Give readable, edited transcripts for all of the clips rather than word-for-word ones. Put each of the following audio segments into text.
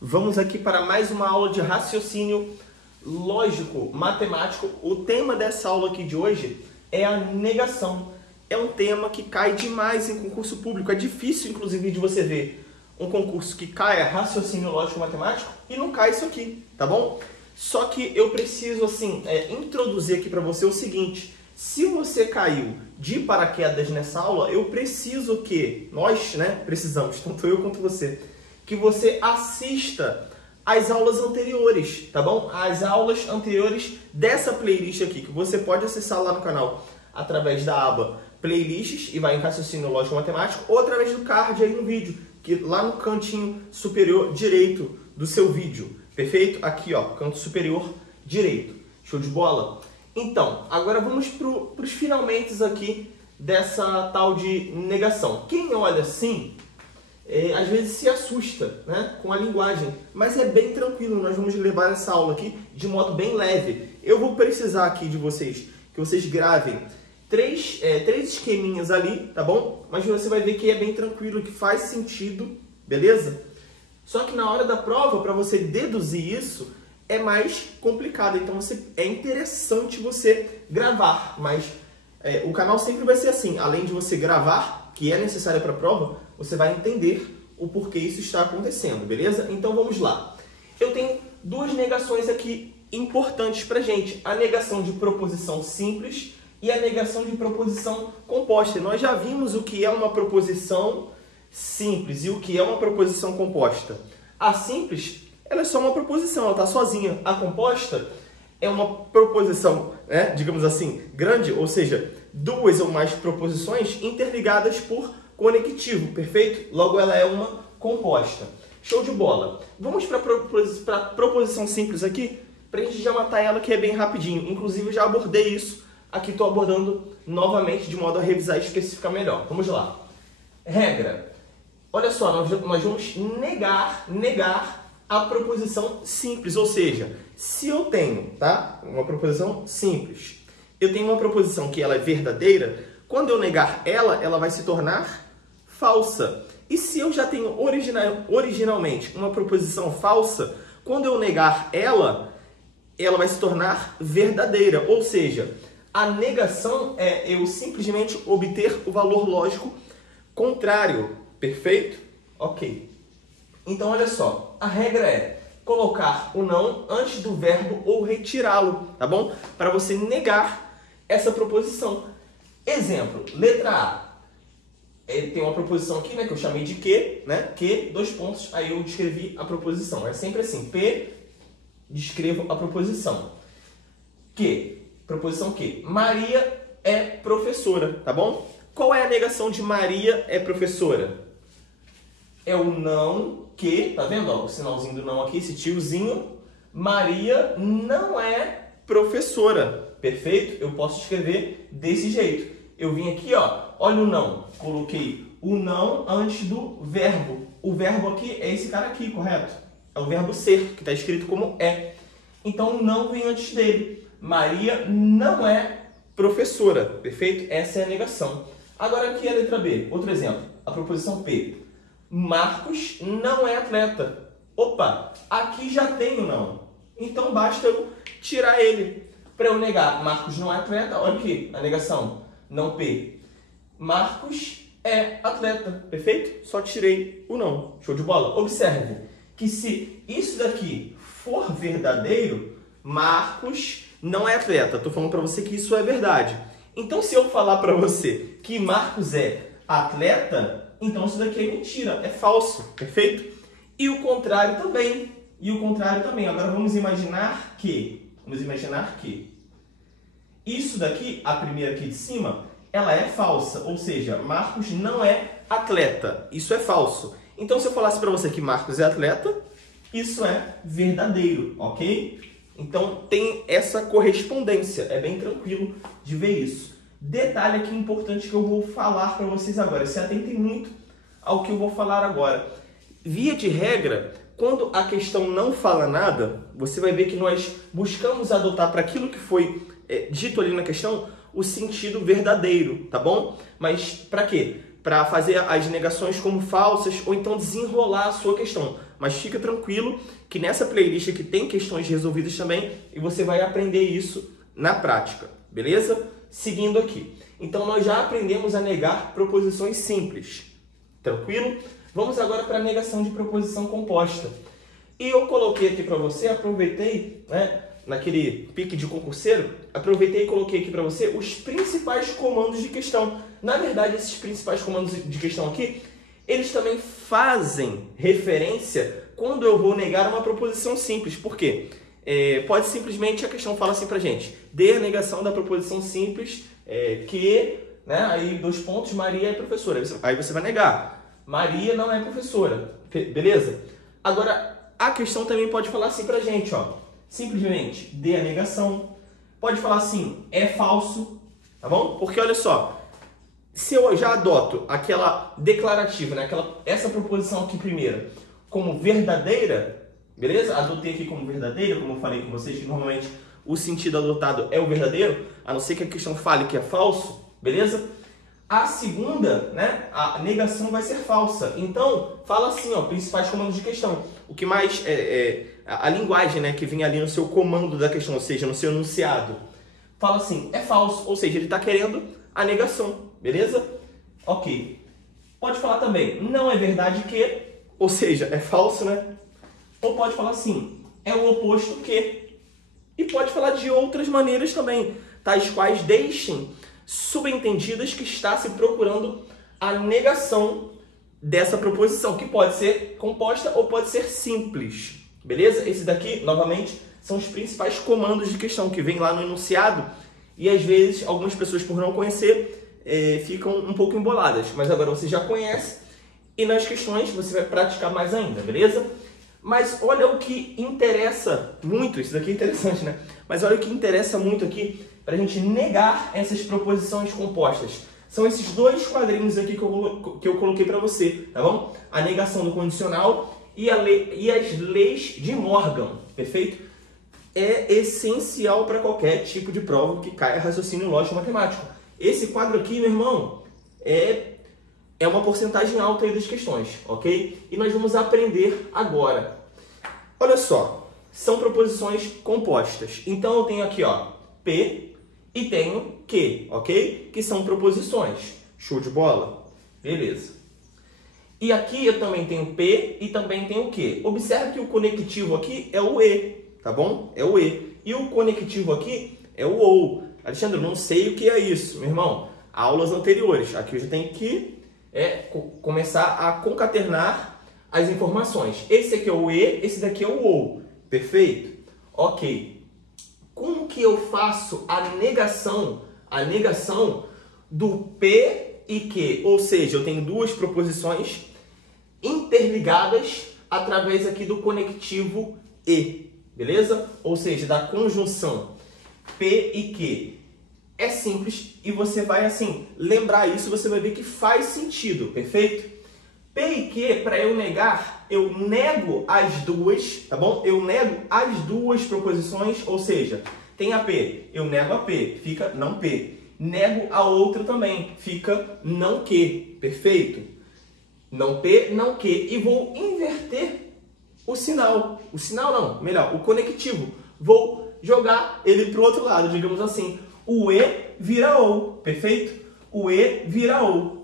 Vamos aqui para mais uma aula de raciocínio lógico, matemático. O tema dessa aula aqui de hoje é a negação. É um tema que cai demais em concurso público. É difícil, inclusive, de você ver um concurso que caia raciocínio lógico matemático e não cai isso aqui, tá bom? Só que eu preciso, assim, introduzir aqui para você o seguinte. Se você caiu de paraquedas nessa aula, eu preciso que, nós, precisamos, tanto eu quanto você, que você assista às aulas anteriores, tá bom? As aulas anteriores dessa playlist aqui, que você pode acessar lá no canal através da aba Playlists e vai em Raciocínio Lógico Matemático, ou através do card aí no vídeo, que lá no cantinho superior direito do seu vídeo, perfeito? Aqui, ó, canto superior direito. Show de bola? Então, agora vamos para os finalmente aqui dessa tal de negação. Quem olha assim, às vezes se assusta, com a linguagem, mas é bem tranquilo. Nós vamos levar essa aula aqui de modo bem leve. Eu vou precisar aqui de vocês, que vocês gravem três esqueminhas ali, tá bom? Mas você vai ver que é bem tranquilo, que faz sentido, beleza? Só que na hora da prova, para você deduzir isso, é mais complicado. Então é interessante você gravar, mas o canal sempre vai ser assim. Além de você gravar, que é necessário para a prova, você vai entender o porquê isso está acontecendo, beleza? Então vamos lá. Eu tenho duas negações aqui importantes para gente. A negação de proposição simples e a negação de proposição composta. Nós já vimos o que é uma proposição simples e o que é uma proposição composta. A simples, ela é só uma proposição, ela está sozinha. A composta é uma proposição, digamos assim, grande, ou seja, duas ou mais proposições interligadas por conectivo, perfeito? Logo, ela é uma composta. Show de bola. Vamos para a proposição simples aqui, para a gente já matar ela, que é bem rapidinho. Inclusive, eu já abordei isso. Aqui estou abordando novamente, de modo a revisar e especificar melhor. Vamos lá. Regra. Olha só, nós vamos negar a proposição simples. Ou seja, se eu tenho, uma proposição simples, eu tenho uma proposição que ela é verdadeira, quando eu negar ela, ela vai se tornar falsa. E se eu já tenho originalmente uma proposição falsa, quando eu negar ela, ela vai se tornar verdadeira. Ou seja, a negação é eu simplesmente obter o valor lógico contrário. Perfeito? Ok. Então, olha só. A regra é colocar o não antes do verbo ou retirá-lo, tá bom? Para você negar essa proposição. Exemplo, letra A. Tem uma proposição aqui, que eu chamei de que, que, dois pontos, aí eu descrevi a proposição. É sempre assim, P, descrevo a proposição. Que, proposição que, Maria é professora, tá bom? Qual é a negação de Maria é professora? É o não que, tá vendo, ó, o sinalzinho do não aqui, esse tiozinho, Maria não é professora, perfeito? Eu posso escrever desse jeito. Eu vim aqui, ó, olha o não, coloquei o não antes do verbo. O verbo aqui é esse cara aqui, correto? É o verbo ser, que está escrito como é. Então, o não vem antes dele. Maria não é professora, perfeito? Essa é a negação. Agora aqui é a letra B. Outro exemplo, a proposição P. Marcos não é atleta. Opa, aqui já tem o não. Então, basta eu tirar ele. Para eu negar Marcos não é atleta, olha aqui a negação. Não P. Marcos é atleta, perfeito? Só tirei o não. Show de bola? Observe que se isso daqui for verdadeiro, Marcos não é atleta. Estou falando para você que isso é verdade. Então, se eu falar para você que Marcos é atleta, então isso daqui é mentira, é falso, perfeito? E o contrário também. Agora vamos imaginar que isso daqui, a primeira aqui de cima, ela é falsa. Ou seja, Marcos não é atleta. Isso é falso. Então, se eu falasse para você que Marcos é atleta, isso é verdadeiro, ok? Então, tem essa correspondência. É bem tranquilo de ver isso. Detalhe aqui importante que eu vou falar para vocês agora. Se atentem muito ao que eu vou falar agora. Via de regra, quando a questão não fala nada, você vai ver que nós buscamos adotar para aquilo que foi dito ali na questão o sentido verdadeiro, tá bom? Mas para quê? para fazer as negações como falsas ou então desenrolar a sua questão. Mas fica tranquilo que nessa playlist aqui tem questões resolvidas também e você vai aprender isso na prática, beleza? Seguindo aqui. Então nós já aprendemos a negar proposições simples, tranquilo? Vamos agora para a negação de proposição composta. E eu coloquei aqui para você, aproveitei, né, naquele pique de concurseiro, aproveitei e coloquei aqui para você os principais comandos de questão. Na verdade, esses principais comandos de questão aqui, eles também fazem referência quando eu vou negar uma proposição simples. Por quê? Pode simplesmente, a questão fala assim pra gente, dê a negação da proposição simples, que, né, aí 2 pontos, Maria é professora. Aí você vai negar, Maria não é professora, beleza? Agora, a questão também pode falar assim pra gente, ó, simplesmente dê a negação, pode falar assim, é falso, tá bom? Porque olha só, se eu já adoto aquela declarativa, né, essa proposição aqui primeira, como verdadeira, beleza? Adotei aqui como verdadeira, como eu falei com vocês, que normalmente o sentido adotado é o verdadeiro, a não ser que a questão fale que é falso, beleza? A segunda, né, a negação vai ser falsa. Então, fala assim, ó, principais comandos de questão. O que mais a linguagem, né, que vem ali no seu comando da questão, ou seja, no seu enunciado. Fala assim, é falso, ou seja, ele está querendo a negação, beleza? Ok. Pode falar também, não é verdade que, ou seja, é falso, né? Ou pode falar assim, é o oposto que. E pode falar de outras maneiras também, tais quais deixem subentendidas que está se procurando a negação dessa proposição, que pode ser composta ou pode ser simples, beleza? Esse daqui, novamente, são os principais comandos de questão que vem lá no enunciado e às vezes algumas pessoas, por não conhecer, ficam um pouco emboladas, mas agora você já conhece e nas questões você vai praticar mais ainda, beleza? Mas olha o que interessa muito, isso daqui é interessante, né? Mas olha o que interessa muito aqui para a gente negar essas proposições compostas. São esses 2 quadrinhos aqui que eu coloquei para você, tá bom? A negação do condicional e as leis de Morgan, perfeito? É essencial para qualquer tipo de prova que caia raciocínio lógico matemático. Esse quadro aqui, meu irmão, é uma porcentagem alta aí das questões, ok? E nós vamos aprender agora. Olha só, são proposições compostas. Então eu tenho aqui, ó, P e tenho Q, ok? Que são proposições. Show de bola? Beleza. E aqui eu também tenho P e também tenho Q. Observe que o conectivo aqui é o E, tá bom? É o E. E o conectivo aqui é o OU. Alexandre, eu não sei o que é isso, meu irmão. Aulas anteriores. Aqui eu já tenho que começar a concatenar as informações. Esse aqui é o E, esse daqui é o OU. Perfeito? Ok. Como que eu faço a negação do P e Q? Ou seja, eu tenho 2 proposições interligadas através aqui do conectivo E, beleza? Ou seja, da conjunção P e Q. É simples e você vai, assim, lembrar isso, você vai ver que faz sentido, perfeito? P e Q, para eu negar, eu nego as 2, tá bom? Eu nego as 2 proposições, ou seja, tem a P, eu nego a P, fica não P. Nego a outra também, fica não Q, perfeito? Não P, não Q. E vou inverter o sinal. O sinal não, melhor, o conectivo. Vou jogar ele para o outro lado, digamos assim. O E vira OU, perfeito? O E vira OU.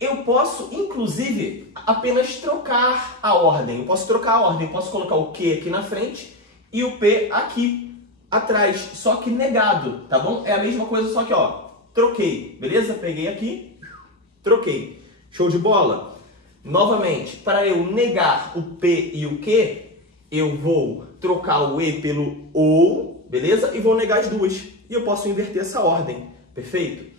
Eu posso, inclusive, apenas trocar a ordem. Eu posso trocar a ordem, posso colocar o Q aqui na frente e o P aqui atrás, só que negado, tá bom? É a mesma coisa, só que, ó, troquei, beleza? Peguei aqui, troquei. Show de bola? Novamente, para eu negar o P e o Q, eu vou trocar o E pelo OU, beleza? E vou negar as 2. E eu posso inverter essa ordem, perfeito?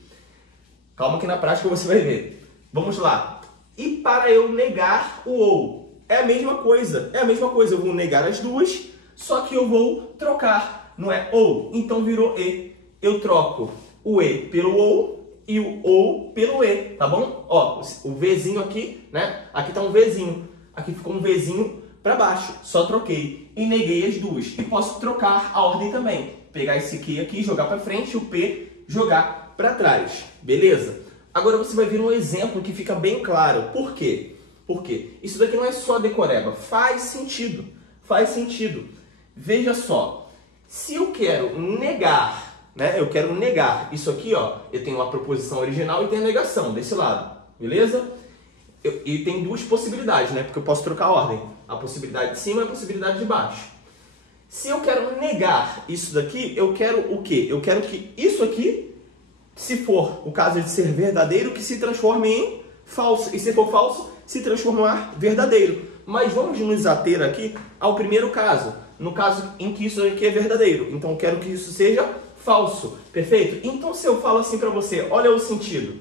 Calma que na prática você vai ver. Vamos lá. E para eu negar o OU, é a mesma coisa. Eu vou negar as 2, só que eu vou trocar. Não é OU, então virou E. Eu troco o E pelo OU e o OU pelo E, tá bom? Ó, o Vzinho aqui, né? Aqui tá um Vzinho. Aqui ficou um Vzinho para baixo. Só troquei e neguei as 2. E posso trocar a ordem também. Pegar esse Q aqui, jogar para frente, o P jogar para trás. Beleza? Agora você vai ver um exemplo que fica bem claro. Por quê? Porque isso daqui não é só decoreba, faz sentido. Faz sentido. Veja só, se eu quero negar, né? Eu quero negar isso aqui, ó. Eu tenho uma proposição original e tenho a negação desse lado, beleza? E tem duas possibilidades, né? Porque eu posso trocar a ordem. A possibilidade de cima e a possibilidade de baixo. Se eu quero negar isso daqui, eu quero o quê? Eu quero que isso aqui, se for o caso de ser verdadeiro, que se transforme em falso. E se for falso, se transformar verdadeiro. Mas vamos nos ater aqui ao primeiro caso. No caso em que isso aqui é verdadeiro. Então eu quero que isso seja falso. Perfeito? Então se eu falo assim para você, olha o sentido.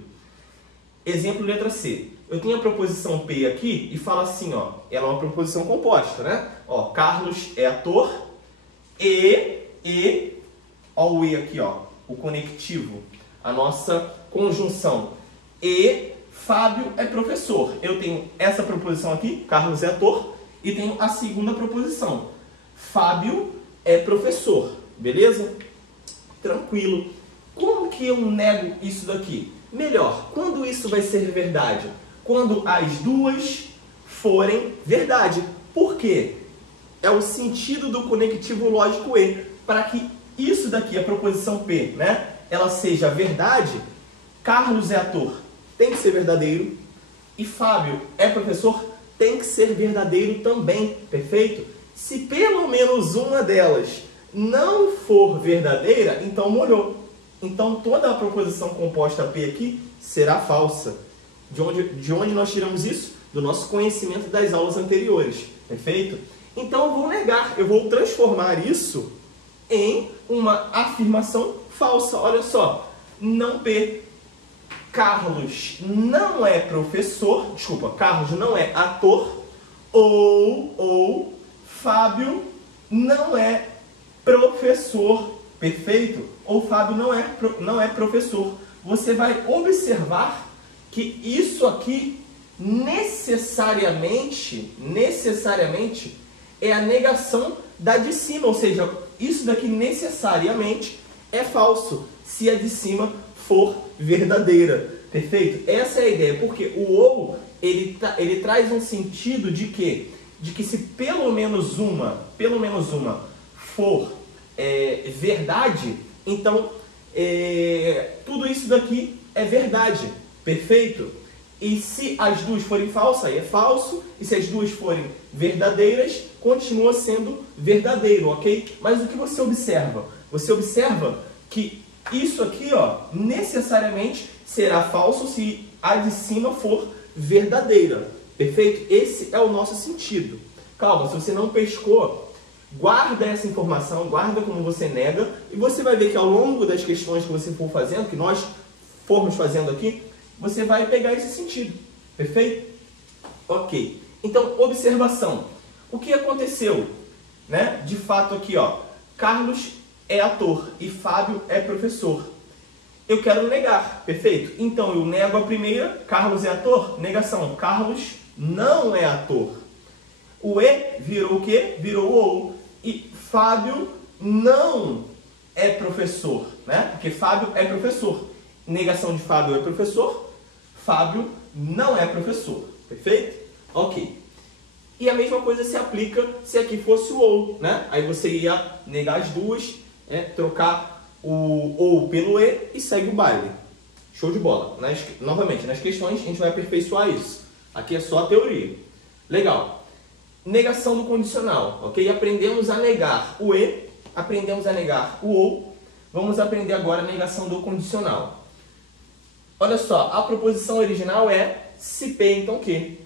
Exemplo letra C. Eu tenho a proposição P aqui e falo assim, ó. Ela é uma proposição composta, né? Ó, Carlos é ator ó o E aqui, ó. O conectivo. A nossa conjunção. E Fábio é professor. Eu tenho essa proposição aqui, Carlos é ator, e tenho a segunda proposição. Fábio é professor. Beleza? Tranquilo. Como que eu nego isso daqui? Melhor, quando isso vai ser verdade? Quando as duas forem verdade. Por quê? É o sentido do conectivo lógico E. Para que isso daqui, a proposição P, né, ela seja verdade, Carlos é ator, tem que ser verdadeiro. E Fábio é professor, tem que ser verdadeiro também. Perfeito? Se pelo menos uma delas não for verdadeira, então molhou. Então toda a proposição composta P aqui será falsa. De onde nós tiramos isso? Do nosso conhecimento das aulas anteriores. Perfeito? Então eu vou negar, eu vou transformar isso em uma afirmação falsa. Olha só, não P. Carlos não é professor, desculpa, Carlos não é ator, ou Fábio não é professor. Perfeito? Ou Fábio não é professor. Você vai observar que isso aqui necessariamente é a negação da de cima, ou seja, isso daqui necessariamente é falso se a de cima for verdadeira. Perfeito? Essa é a ideia, porque o ou ele traz um sentido de que se pelo menos uma for verdade, então tudo isso daqui é verdade. Perfeito? E se as duas forem falsas, aí é falso. E se as duas forem verdadeiras, continua sendo verdadeiro, ok? Mas o que você observa? Você observa que isso aqui, ó, necessariamente será falso se a de cima for verdadeira. Perfeito? Esse é o nosso sentido. Calma, se você não pescou, guarda essa informação, guarda como você nega, e você vai ver que ao longo das questões que você for fazendo, que nós formos fazendo aqui, você vai pegar esse sentido. Perfeito? Ok. Então, observação. O que aconteceu? Né? De fato aqui, ó, Carlos é ator e Fábio é professor. Eu quero negar. Perfeito? Então, eu nego a primeira. Carlos é ator? Negação. Carlos não é ator. O E virou o quê? Virou o ou. E Fábio não é professor, né? Porque Fábio é professor. Negação de Fábio é professor. Fábio não é professor. Perfeito? Ok. E a mesma coisa se aplica se aqui fosse o ou, né? Aí você ia negar as duas, trocar o ou pelo E e segue o baile. Show de bola. Novamente, nas questões a gente vai aperfeiçoar isso. Aqui é só a teoria. Legal. Negação do condicional, ok? Aprendemos a negar o E, aprendemos a negar o ou. Vamos aprender agora a negação do condicional. Olha só, a proposição original é se P, então Q.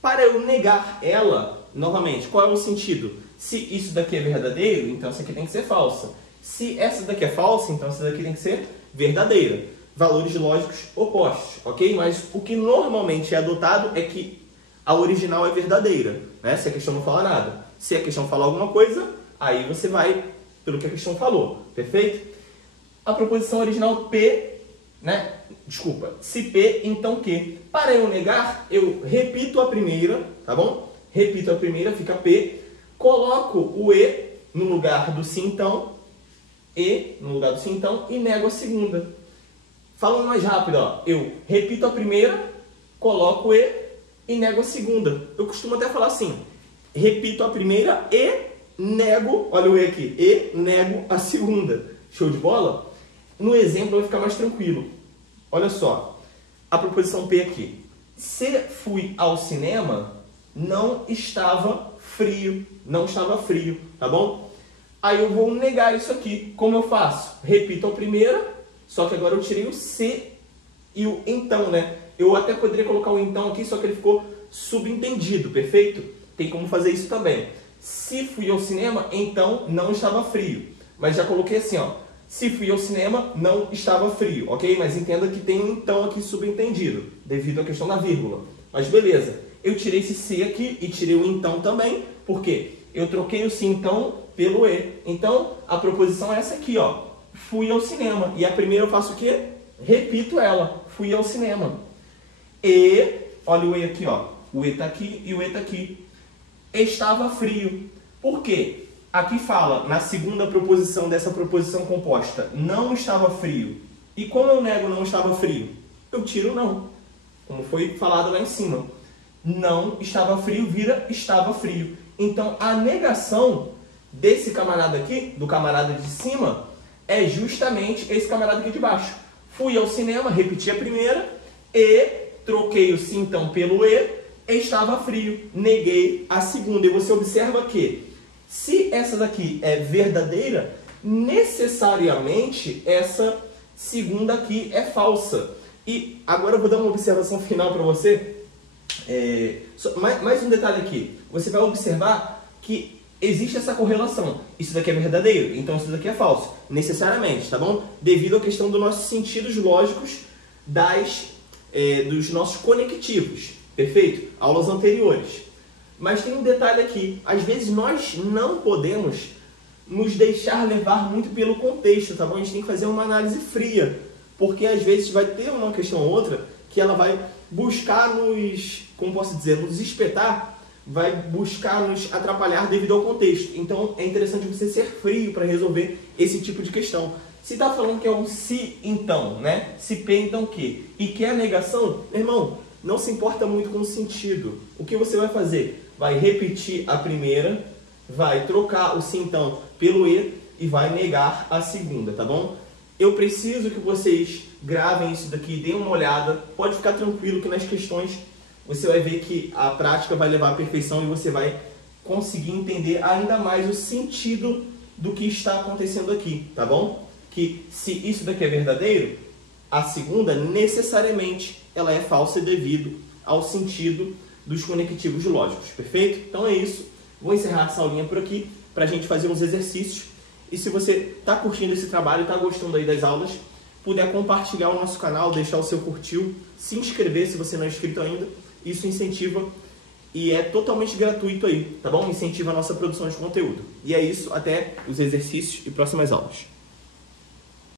Para eu negar ela, novamente, qual é o sentido? Se isso daqui é verdadeiro, então essa aqui tem que ser falsa. Se essa daqui é falsa, então essa daqui tem que ser verdadeira. Valores lógicos opostos, ok? Mas o que normalmente é adotado é que a original é verdadeira, né? Se a questão não fala nada. Se a questão fala alguma coisa, aí você vai pelo que a questão falou, perfeito? A proposição original P, né? Desculpa, se P, então Q. Para eu negar, eu repito a primeira, tá bom? Repito a primeira, fica P. Coloco o E no lugar do se então. E no lugar do se então e nego a segunda. Falando mais rápido, ó, eu repito a primeira, coloco e nego a segunda. Eu costumo até falar assim, repito a primeira e nego, olha o E aqui, e nego a segunda. Show de bola? No exemplo vai ficar mais tranquilo. Olha só, a proposição P aqui. Se fui ao cinema, não estava frio. Não estava frio, tá bom? Aí eu vou negar isso aqui. Como eu faço? Repito a primeira, só que agora eu tirei o se e o então, né? Eu até poderia colocar o então aqui, só que ele ficou subentendido, perfeito? Tem como fazer isso também. Se fui ao cinema, então não estava frio. Mas já coloquei assim, ó. Se fui ao cinema, não estava frio, ok? Mas entenda que tem um então aqui subentendido, devido à questão da vírgula. Mas beleza, eu tirei esse se aqui e tirei o então também, por quê? Eu troquei o se então pelo e. Então, a proposição é essa aqui, ó. Fui ao cinema. E a primeira eu faço o quê? Repito ela. Fui ao cinema. E, olha o e aqui, ó. O e tá aqui e o e tá aqui. Estava frio. Por quê? Aqui fala, na segunda proposição dessa proposição composta, não estava frio. E como eu nego não estava frio? Eu tiro não. Como foi falado lá em cima. Não estava frio vira estava frio. Então, a negação desse camarada aqui, do camarada de cima, é justamente esse camarada aqui de baixo. Fui ao cinema, repeti a primeira, e troquei o sim então pelo e, estava frio, neguei a segunda. E você observa que, se essa daqui é verdadeira, necessariamente essa segunda aqui é falsa. E agora eu vou dar uma observação final para você. Mais um detalhe aqui. Você vai observar que existe essa correlação. Isso daqui é verdadeiro, então isso daqui é falso. Necessariamente, tá bom? Devido à questão dos nossos sentidos lógicos dos nossos conectivos. Perfeito? Aulas anteriores. Mas tem um detalhe aqui. Às vezes nós não podemos nos deixar levar muito pelo contexto, tá bom? A gente tem que fazer uma análise fria. Porque às vezes vai ter uma questão ou outra que ela vai buscar como posso dizer, nos espetar, vai buscar nos atrapalhar devido ao contexto. Então é interessante você ser frio para resolver esse tipo de questão. Se está falando que é um se então, né? Se P então que, e que é a negação, meu irmão, não se importa muito com o sentido. O que você vai fazer? Vai repetir a primeira, vai trocar o se então pelo e vai negar a segunda, tá bom? Eu preciso que vocês gravem isso daqui, deem uma olhada. Pode ficar tranquilo que nas questões você vai ver que a prática vai levar à perfeição e você vai conseguir entender ainda mais o sentido do que está acontecendo aqui, tá bom? Que se isso daqui é verdadeiro, a segunda necessariamente ela é falsa devido ao sentido dos conectivos lógicos, perfeito? Então é isso. Vou encerrar essa aulinha por aqui para a gente fazer uns exercícios. E se você está curtindo esse trabalho, está gostando aí das aulas, puder compartilhar o nosso canal, deixar o seu curtiu, se inscrever se você não é inscrito ainda, isso incentiva e é totalmente gratuito aí, tá bom? Incentiva a nossa produção de conteúdo. E é isso, até os exercícios e próximas aulas.